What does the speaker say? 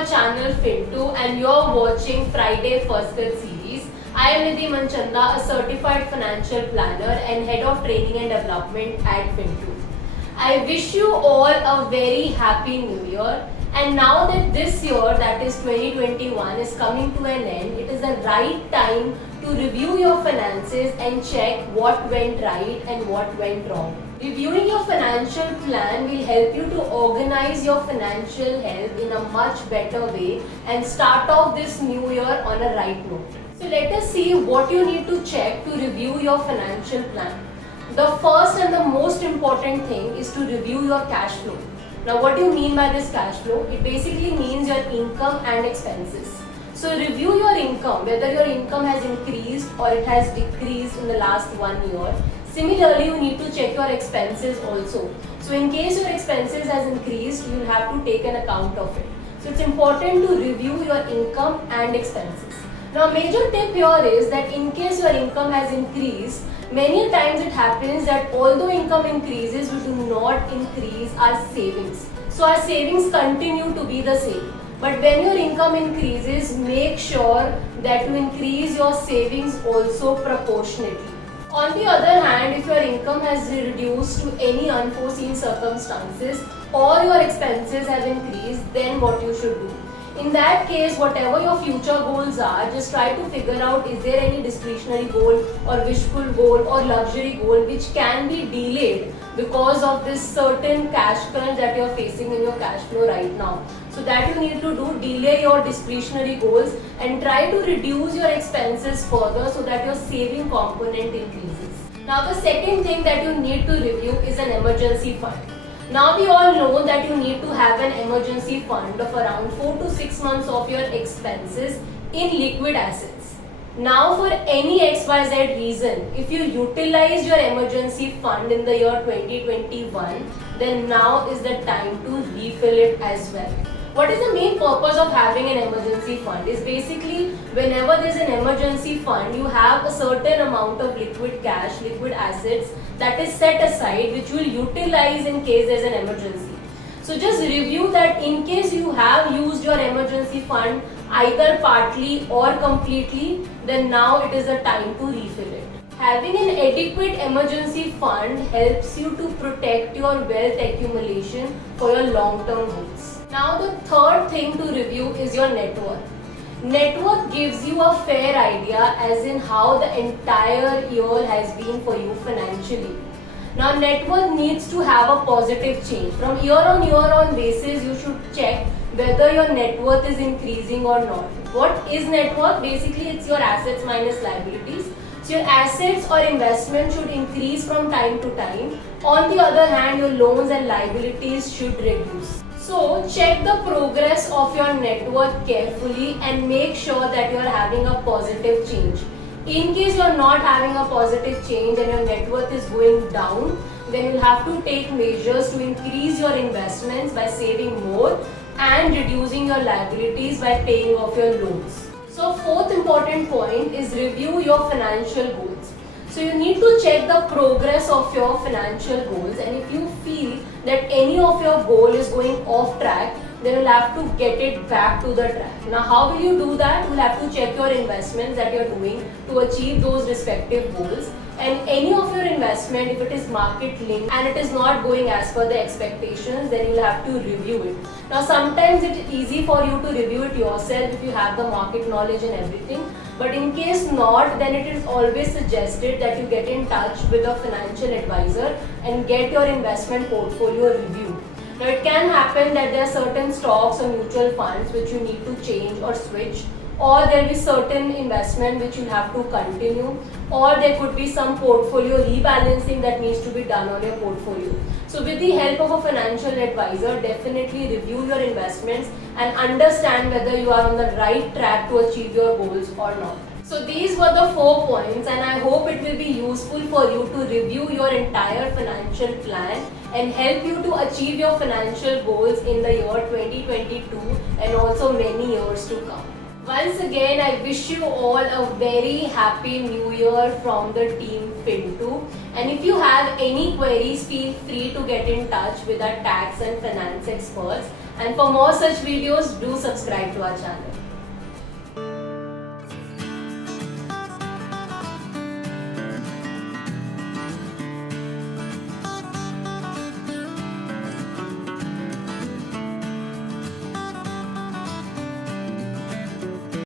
our channel Fintu and you're watching Friday First Cut series. I am Nidhi Manchanda, a certified financial planner and head of training and development at Fintu. I wish you all a very happy new year, and now that this year, that is 2021, is coming to an end, it is the right time to review your finances and check what went right and what went wrong. Reviewing your financial plan will help you to organize your financial health in a much better way and start off this new year on a right note. So let us see what you need to check to review your financial plan. The first and the most important thing is to review your cash flow. Now what do you mean by this cash flow? It basically means your income and expenses. So review your income, whether your income has increased or it has decreased in the last 1 year. Similarly, you need to check your expenses also. So in case your expenses has increased, you will have to take an account of it. So it's important to review your income and expenses. Now a major tip here is that in case your income has increased, many times it happens that although income increases, we do not increase our savings. So our savings continue to be the same. But when your income increases, make sure that you increase your savings also proportionately. On the other hand, if your income has reduced to any unforeseen circumstances or your expenses have increased, then what you should do? In that case, whatever your future goals are, just try to figure out is there any discretionary goal or wishful goal or luxury goal which can be delayed because of this certain cash crunch that you are facing in your cash flow right now. So that you need to do, delay your discretionary goals and try to reduce your expenses further so that your saving component increases. Now the second thing that you need to review is an emergency fund. Now we all know that you need to have an emergency fund of around 4 to 6 months of your expenses in liquid assets. Now for any XYZ reason, if you utilize your emergency fund in the year 2021, then now is the time to refill it as well. What is the main purpose of having an emergency fund? Is basically whenever there is an emergency fund, you have a certain amount of liquid cash, liquid assets that is set aside which you will utilize in case there is an emergency. So just review that in case you have used your emergency fund either partly or completely, then now it is the time to refill it. Having an adequate emergency fund helps you to protect your wealth accumulation for your long-term goals. Now the third thing to review is your net worth. Net worth gives you a fair idea as in how the entire year has been for you financially. Now net worth needs to have a positive change. From year on basis, you should check whether your net worth is increasing or not. What is net worth? Basically it's your assets minus liabilities. So your assets or investment should increase from time to time. On the other hand, your loans and liabilities should reduce. So check the progress of your net worth carefully and make sure that you are having a positive change. In case you are not having a positive change and your net worth is going down, then you will have to take measures to increase your investments by saving more and reducing your liabilities by paying off your loans. So fourth important point is review your financial goals. So you need to check the progress of your financial goals, and if you feel that any of your goal is going off track, then you'll have to get it back to the track. Now how will you do that? You'll have to check your investments that you're doing to achieve those respective goals, and any of your investment, if it is market linked and it is not going as per the expectations, then you'll have to review it. Now sometimes it is easy for you to review it yourself if you have the market knowledge and everything, but in case not, then it is always suggested that you get in touch with a financial advisor and get your investment portfolio reviewed. Now it can happen that there are certain stocks or mutual funds which you need to change or switch, or there will be certain investment which you have to continue, or there could be some portfolio rebalancing that needs to be done on your portfolio. So with the help of a financial advisor, definitely review your investments and understand whether you are on the right track to achieve your goals or not. So these were the 4 points, and I hope it will be useful for you to review your entire financial plan and help you to achieve your financial goals in the year 2022 and also many years to come. Once again, I wish you all a very happy new year from the team Fintu. And if you have any queries, feel free to get in touch with our tax and finance experts. And for more such videos, do subscribe to our channel.